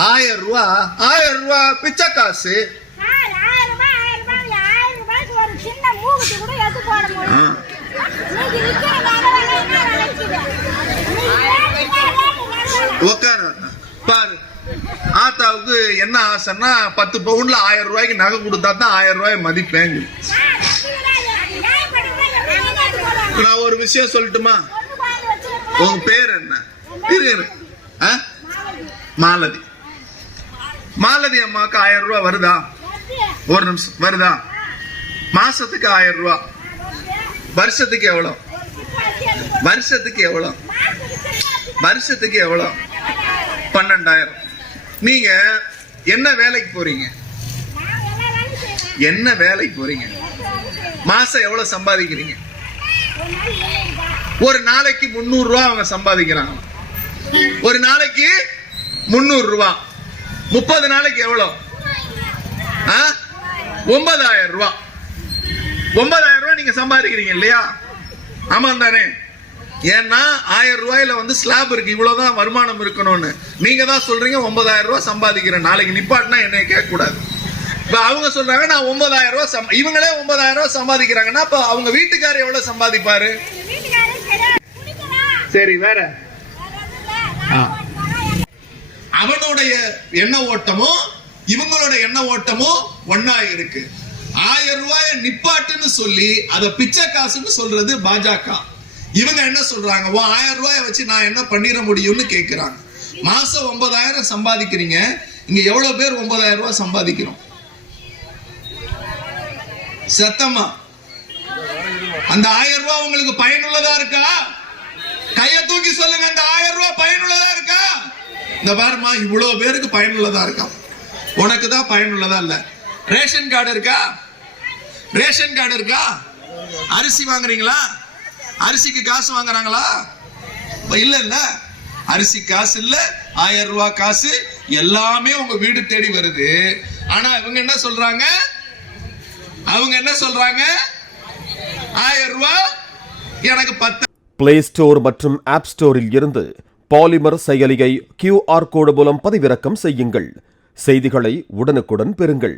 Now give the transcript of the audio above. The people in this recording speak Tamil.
1000 ரூபாய் பிச்சை காசு. பாரு, ஆத்தாவுக்கு என்ன ஆசைன்னா 10 பவுன்ல 1000 ரூபாய்க்கு நகை கொடுத்தா தான் 1000 ரூபாய் மதிப்பேங்க. நான் ஒரு விஷயம் சொல்லட்டுமா? உங்க பேர் என்ன? மாலதி. மாலதி அம்மாவுக்கு 1000 ரூபாய் வருதா? ஒரு நிமிஷம், வருதா? மாசத்துக்கு 1000 ரூபாய். வருஷத்துக்கு எவ்வளவு? வருஷத்துக்கு எவ்வளவு? வருஷத்துக்கு எவ்வளவு? 12,000. நீங்க என்ன வேலைக்கு போறீங்க? என்ன வேலைக்கு போறீங்க? மாசம் எவ்வளவு சம்பாதிக்கிறீங்க? ஒரு நாளைக்கு 300 ரூபாய் அவங்க சம்பாதிக்கிறாங்க. ஒரு நாளைக்கு 300 ரூபாய். 30 நாளைக்கு எவ்வளவு? 9,000 ரூபாய். 9,000 ரூபாய் நீங்க சம்பாதிக்கிறீங்க இல்லையா? ஆமா தானே? ஏன்னா 1000 ரூபாயில வந்து ஸ்லாப் இருக்கு, இவ்வளவுதான் வருமானம் இருக்கணும்னு. நீங்க தான் சொல்றீங்க 9,000 ரூபாய் சம்பாதிக்கிறேன். நாளைக்கு நிப்பாட்டினா என்னைய கேட்க கூடாது. இப்ப அவங்க சொல்றாங்க நான் 9,000 ரூபாய், இவங்களே 9,000 ரூபாய் சம்பாதிக்கிறாங்கன்னா அப்ப அவங்க வீட்டுக்காரர் எவ்வளவு சம்பாதிப்பாரு? சரி, வேற அவனுடைய எண்ண ஓட்டமும் இவங்களோட எண்ண ஓட்டமும் ஒன்னா இருக்கு. 1000 ரூபாய நிப்பாட்டுன்னு சொல்லி அத பிச்சை காசுன்னு சொல்றது பாஜக. இவங்க என்ன சொல்றாங்க? 1000 ரூபாய வச்சு நான் என்ன பண்ணிட முடியும்னு கேக்குறாங்க. மாசம் 9,000 சம்பாதிக்கிறீங்க. இங்க எவ்வளவு பேர் 9,000 ரூபாய் சம்பாதிக்கிறோம்? சத்தமா அந்த 1000 ரூபாய் உங்களுக்கு பயனுள்ளதா இருக்கா? கைய தூக்கி சொல்லுங்க. அந்த 1000 ரூபாய் பயனுள்ளதா இருக்கா? இந்த பாருமா, இவ்வளவு பேருக்கு பயனுள்ளதா இருக்கா? உனக்கு தான் பயனுள்ளதா இல்ல. ரேஷன் கார்டு இருக்கா? ரேஷன் கார்டு இருக்கா? அரிசி வாங்குறீங்களா? அரிசிக்கு காசு வாங்குறாங்களா? இல்ல இல்ல, அரிசி காசு இல்ல, 1000 ரூபாய் காசு எல்லாமே உங்க வீடு தேடி வருது. ஆனா இவங்க என்ன சொல்றாங்க? அவங்க என்ன சொல்றாங்க? 1000 ரூபாய் எனக்கு 10. பிளே ஸ்டோர் மற்றும் ஆப் ஸ்டோரில் இருந்து பாலிமர் செயலியை QR கோடு மூலம் பதிவிறக்கம் செய்யுங்கள். செய்திகளை உடனுக்குடன் பெறுங்கள்.